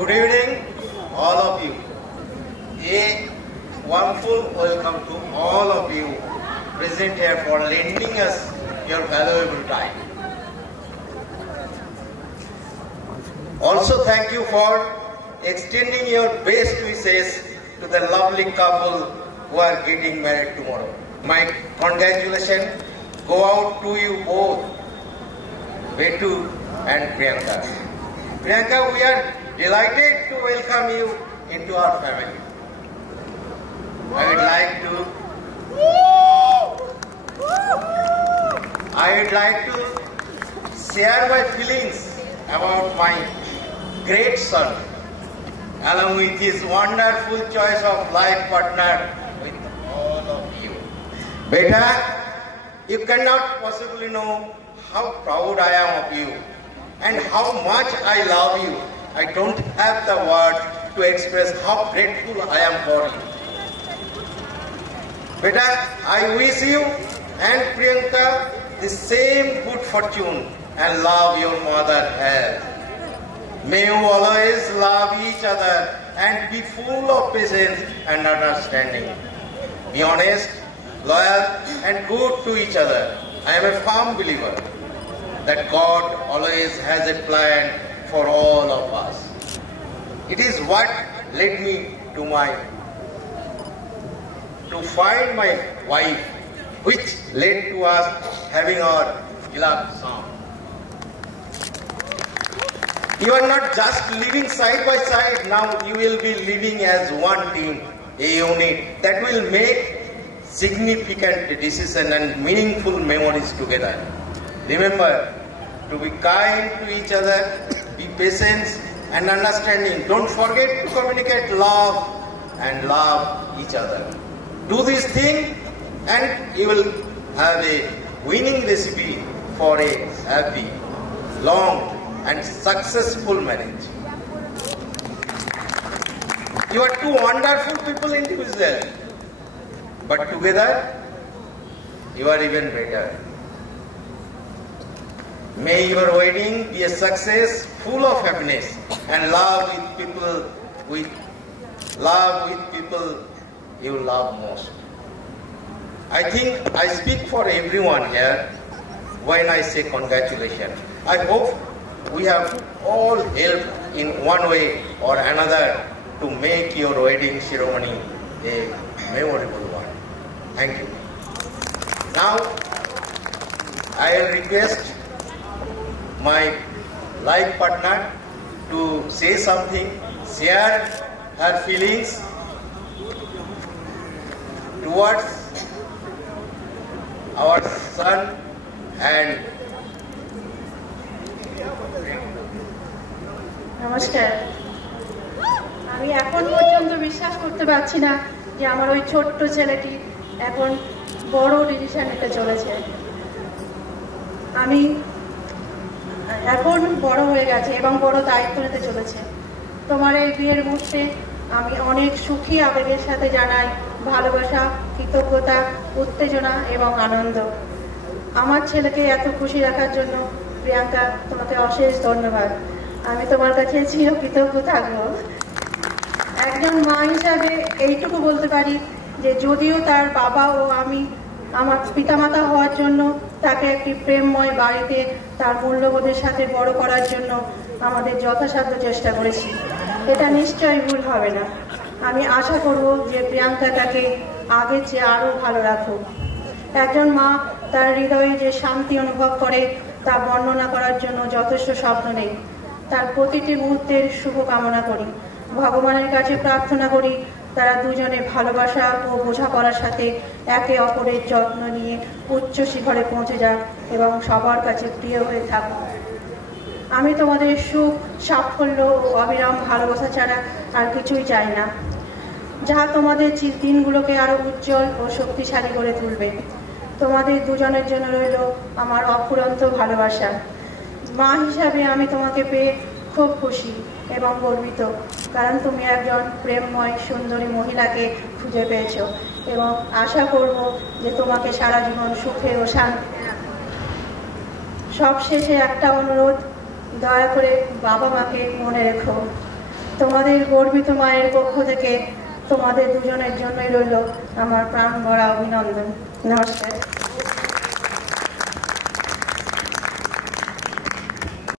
Good evening, all of you. A warmful welcome to all of you present here for lending us your valuable time. Also, thank you for extending your best wishes to the lovely couple who are getting married tomorrow. My congratulations go out to you both, Betu and Priyanka. Priyanka, we are delighted to welcome you into our family. I would like to share my feelings about my great son, along with his wonderful choice of life partner with all of you. Beta, you cannot possibly know how proud I am of you and how much I love you. I don't have the words to express how grateful I am for you. Beta, I wish you and Priyanka the same good fortune and love your mother has. May you always love each other and be full of patience and understanding. Be honest, loyal and good to each other. I am a firm believer that God always has a plan for all of us. It is what led me to find my wife, which led to us having our beloved son. You are not just living side by side, now you will be living as one team, a unit that will make significant decisions and meaningful memories together. Remember to be kind to each other, be patient and understanding. Don't forget to communicate love and love each other. Do this thing and you will have a winning recipe for a happy, long and successful marriage. You are two wonderful people individually, but together you are even better. May your wedding be a success, full of happiness and love with people you love most. I think I speak for everyone here when I say congratulations. I hope we have all helped in one way or another to make your wedding ceremony a memorable one. Thank you. Now, I will request my life partner to say something, share her feelings towards our son and নমস্কার। আমি এখন পর্যন্ত বিশ্বাস করতে পারছি না যে আমার ওই ছোট্ট ছেলেটি এখন বড় ডিসিশন নিতে চলেছে। আমি এখন বড় হয়ে গেছে এবং বড় দায়িত্ব নিতে চলেছে। তোমার এই বিয়ের মুহূর্তে আমি অনেক সুখী আবেগের সাথে জানাই ভালোবাসা, কৃতজ্ঞতা, উত্তেজনা এবং আনন্দ। আমার ছেলেকে এত খুশি রাখার জন্য প্রিয়াঙ্কা, তোমাকে অশেষ ধন্যবাদ। আমি তোমার কাছে চিরকৃতজ্ঞ থাকবো। একজন মা হিসাবে এইটুকু বলতে পারি যে যদিও তার বাবা ও আমি আমার পিতামাতা হওয়ার জন্য তাকে একটি প্রেমময় বাড়িতে তার মূল্যবোধের সাথে বড় করার জন্য আমাদের যথাসাধ্য চেষ্টা করেছি, এটা নিশ্চয়ই ভুল হবে না। আমি আশা করব যে প্রিয়াঙ্কা তাকে আগের চেয়ে আরো ভালো রাখুক। একজন মা তার হৃদয়ে যে শান্তি অনুভব করে তা বর্ণনা করার জন্য যথেষ্ট শব্দ নেই। তার প্রতিটি মুহূর্তের শুভ কামনা করি, ভগবানের কাছে প্রার্থনা করি তারা দুজনে ভালোবাসা ও বোঝাপড়ার সাথে একে অপরের যত্ন নিয়ে উচ্চ শিখরে পৌঁছে যাক এবং সবার কাছে প্রিয় হয়ে থাকুক। আমি তোমাদের সুখ, সাফল্য ও অবিরাম ভালোবাসা ছাড়া আর কিছুই চাই না, যা তোমাদের দিনগুলোকে আরো উজ্জ্বল ও শক্তিশালী করে তুলবে। তোমাদের দুজনের জন্য রইল আমার অফুরন্ত ভালোবাসা। মা হিসাবে আমি তোমাকে পেয়ে খুব খুশি এবং গর্বিত, কারণ তুমি একজন প্রেমময় সুন্দরী মহিলাকে খুঁজে পেয়েছো এবং আশা করব যে তোমাকে সারা জীবন সুখে ও শান্তি। সবশেষে একটা অনুরোধ, দয়া করে বাবা মাকে মনে রেখো। তোমাদের গর্বিত মায়ের পক্ষ থেকে তোমাদের দুজনের জন্যই রইল আমার প্রাণ ভরা অভিনন্দন। নমস্কার।